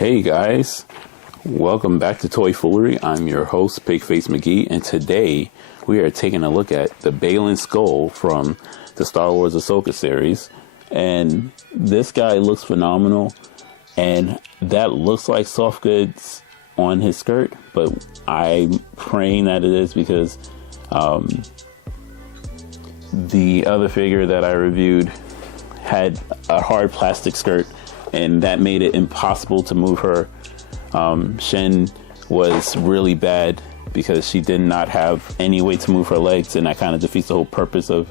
Hey guys, welcome back to Toy Foolery. I'm your host, Pigface McGee, and today we are taking a look at the Baylan Skoll from the Star Wars Ahsoka series. And this guy looks phenomenal, and that looks like soft goods on his skirt, but I'm praying that it is because the other figure that I reviewed had a hard plastic skirt, and that made it impossible to move her. Shin was really bad because she did not have any way to move her legs, and that kind of defeats the whole purpose of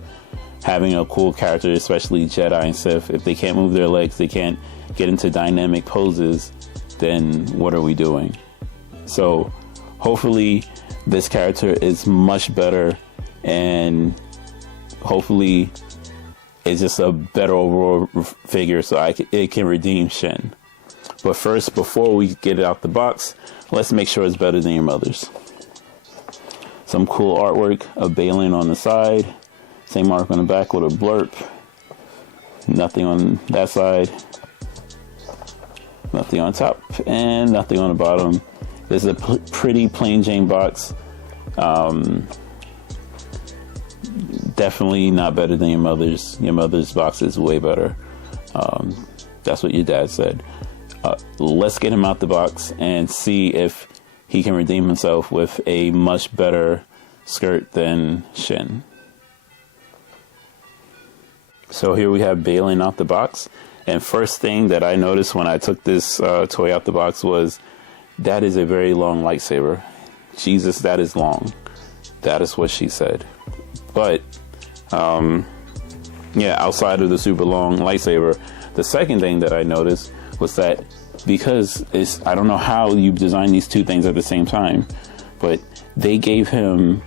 having a cool character, especially Jedi and Sith. If they can't move their legs, they can't get into dynamic poses, then what are we doing? So hopefully this character is much better, and hopefully it's just a better overall figure so it can redeem Shin. But first, before we get it out the box, let's make sure it's better than your mother's. Some cool artwork of Baylan on the side. Same artwork on the back with a blurb. Nothing on that side. Nothing on top. And nothing on the bottom. This is a pretty plain Jane box. Definitely not better than your mother's. Your mother's box is way better. That's what your dad said. Let's get him out the box and see if he can redeem himself with a much better skirt than Shin. So here we have Baylan out the box. And first thing that I noticed when I took this toy out the box was that is a very long lightsaber. Jesus, that is long. That is what she said. But yeah, outside of the super long lightsaber, the second thing that I noticed was that because I don't know how you design these two things at the same time, but they gave him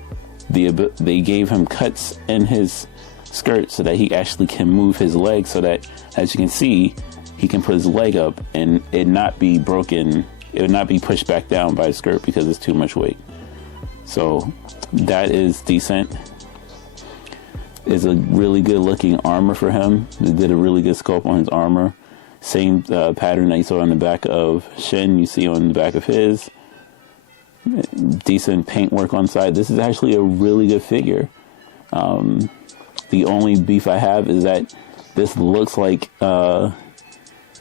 cuts in his skirt so that he actually can move his leg, so that, as you can see, he can put his leg up and it not be broken. It would not be pushed back down by his skirt because it's too much weight. So that is decent. Is a really good looking armor for him. They did a really good sculpt on his armor. Same pattern that you saw on the back of Shin, you see on the back of his. Decent paint work on side. This is actually a really good figure. The only beef I have is that this looks like if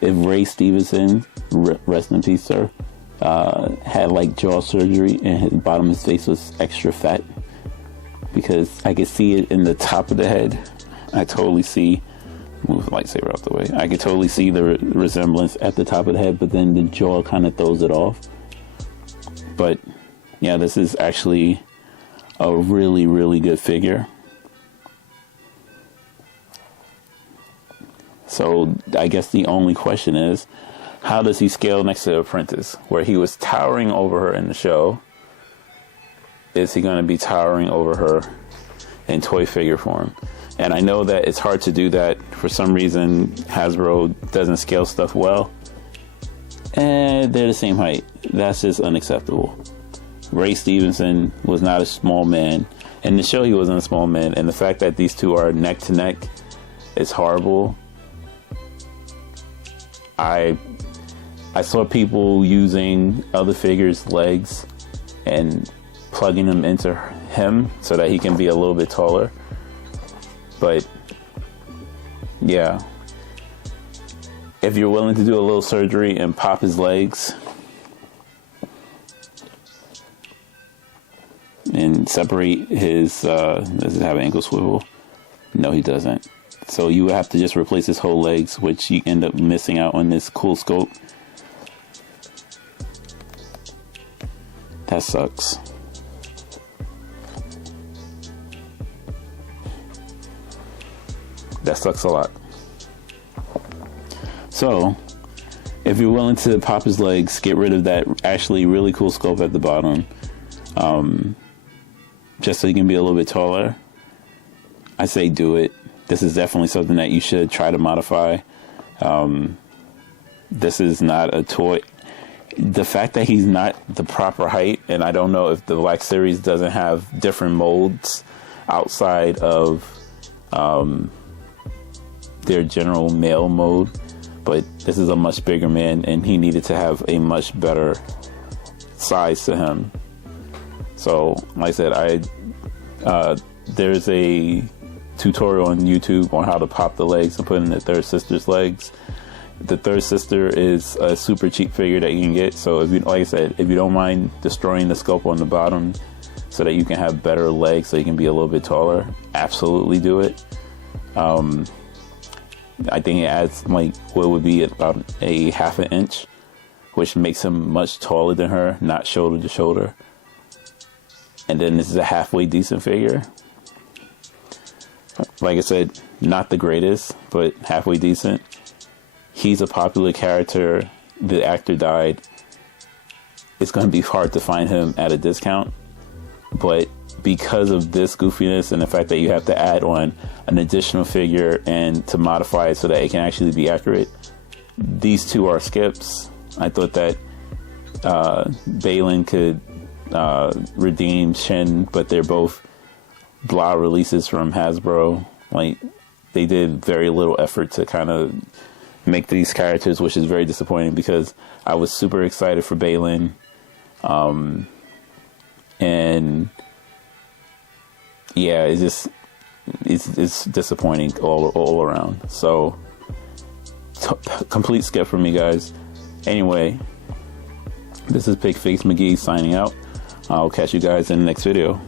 Ray Stevenson, rest in peace, sir, had like jaw surgery and his bottom of his face was extra fat. Because I could see it in the top of the head. I totally see, move the lightsaber out the way. I could totally see the resemblance at the top of the head, but then the jaw kind of throws it off. But yeah, this is actually a really, really good figure. So I guess the only question is, how does he scale next to the Apprentice, where he was towering over her in the show? Is he going to be towering over her in toy figure form? And I know that it's hard to do that. For some reason, Hasbro doesn't scale stuff well. And they're the same height. That's just unacceptable. Ray Stevenson was not a small man. In the show, he wasn't a small man. And the fact that these two are neck to neck is horrible. I saw people using other figures' legs and plugging them into him so that he can be a little bit taller. But yeah, if you're willing to do a little surgery and pop his legs and separate his does it have an ankle swivel? No, he doesn't. So you would have to just replace his whole legs, which you end up missing out on this cool scope. That sucks. That sucks a lot. So, if you're willing to pop his legs, get rid of that actually really cool sculpt at the bottom, just so you can be a little bit taller, I say do it. This is definitely something that you should try to modify. This is not a toy. The fact that he's not the proper height, and I don't know if the Black Series doesn't have different molds outside of their general male mode, but this is a much bigger man, and he needed to have a much better size to him. So, like I said, there's a tutorial on YouTube on how to pop the legs and put in the third sister's legs. The third sister is a super cheap figure that you can get. So if you, like I said, if you don't mind destroying the sculpt on the bottom so that you can have better legs, so you can be a little bit taller, absolutely do it. I think it adds like what would be about a half an inch, which makes him much taller than her, not shoulder to shoulder. And then this is a halfway decent figure. Like I said, not the greatest, but halfway decent. He's a popular character. The actor died. It's going to be hard to find him at a discount. But because of this goofiness and the fact that you have to add on an additional figure and to modify it so that it can actually be accurate, these two are skips. I thought that Baylan could redeem Shin, but they're both blah releases from Hasbro. Like, they did very little effort to kind of make these characters, which is very disappointing because I was super excited for Baylan. And yeah, it's disappointing all around. So complete skip for me, guys. Anyway, this is Pig Face McGee signing out. I'll catch you guys in the next video.